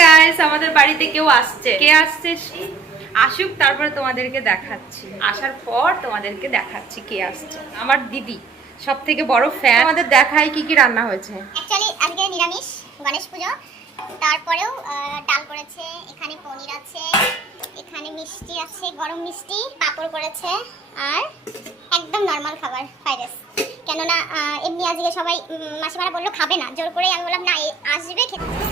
Guys আমাদের বাড়িতে কেউ আসছে। কে আসছে? আসুক তোমাদেরকে দেখাচ্ছি। আসার পর তোমাদেরকে দেখাচ্ছি কে আসছে। আমার দিদি সব থেকে বড় ফ্যান আমাদের দেখাই কি কি রান্না হয়েছে? অ্যাকচুয়ালি আজকে নিরামিষ, গণেশ তারপরেও ডাল করেছে, এখানে পনির আছে, এখানে মিষ্টি আছে, গরম মিষ্টি, পাঁপড় করেছে, আর একদম নর্মাল খাবার ফ্রাইড কেননা এমনি আজকে সবাই মাসিমারা বলল, খাবে না। জোর করে আমি বললাম, না আসবে খেতে।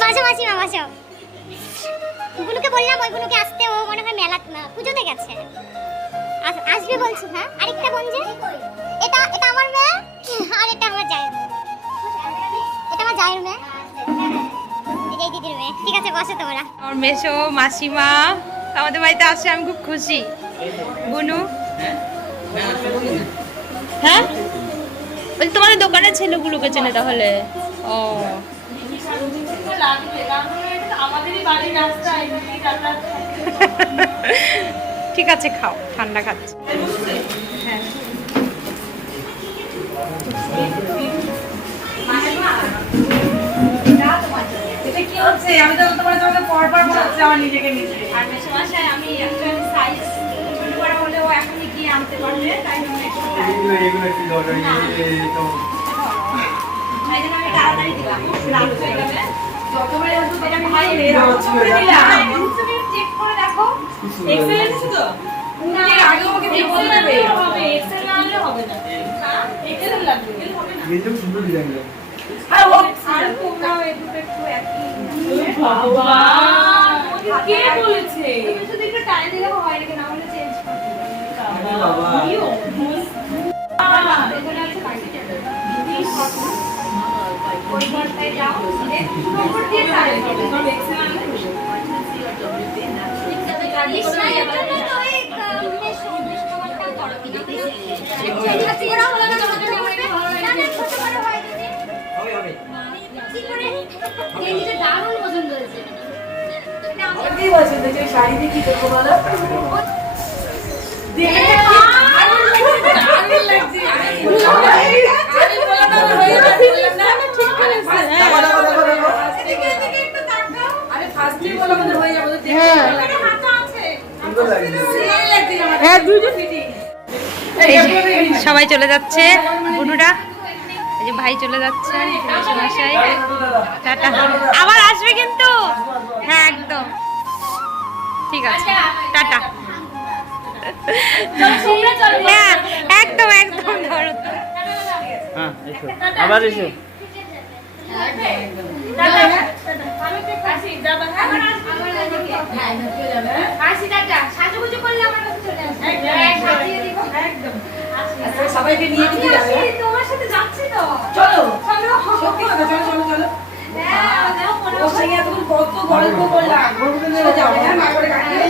বাসো মাসিমা বাসো গুনুকে বললাম, ওই গুনুকে আসতে, ও মনে হয় মেলা পুজোতে গেছে। আস- আসবে বলছি হ্যাঁ? আরেকটা যে? এটা এটা আমার মেয়ে? আর এটা আমার জায়ের এটা আমার জায়ের মেয়ে? এই ঠিক আছে, বসো তোমরা। আমার মেশো মাসিমা। আমাদের বাড়িতে আসছে আমি খুব খুশি। বুনু? হ্যাঁ? বলছি তোমাদের দোকানের ছেলেগুলোকে চেনে তাহলে। ও। ঠিক আছে খাও ঠান্ডা খাচ্ছে। হ্যাঁ। এটা কি হচ্ছে? আমি তো তোমার তোমাকে পরপর মনে হচ্ছে আমার নিজেকে নিজে আর মেশোমশাই আমি জন্য একটু তাই জন্য আমি তাড়াতাড়ি দিলাম রাত গেলে যতবারই আসব এটা ততবারই ভাই মেয়েরা এরকম হচ্ছে করে মেয়েরা। দিলাম তুমি চেক করে দেখো এক্সেলেন্স তো না এর আগে আমাকে দিয়ে বলে দেবে। হবে এক্সেল না হলে হবে না এক্সেলেন্স লাগবে হবে না কিন্তু সুন্দর ডিজাইন আর ও আর তোমরাও এই দুটো একটু একই কে বলেছে তুমি শুধু একটু টাইম দিলে হয় নাকি না হলে চেঞ্জ করতে বাবা ঘরটায় যাও নম্বর দিয়ে শাড়ি দিয়ে কি করব বলো? দেখে। সবাই চলে যাচ্ছে, বুনুরা, এই যে ভাই চলে যাচ্ছে টাটা। আবার আসবে কিন্তু? হ্যাঁ একদম। ঠিক আছে, টাটা। হ্যাঁ একদম একদম, ধরো। হ্যাঁ আবার এসো। সবাইকে নিয়ে তোমার সাথে যাচ্ছি তো চলো চলো চলো চলো এতক্ষণ কত গল্প করলাম যাবে হ্যাঁ মা করে কাটিয়ে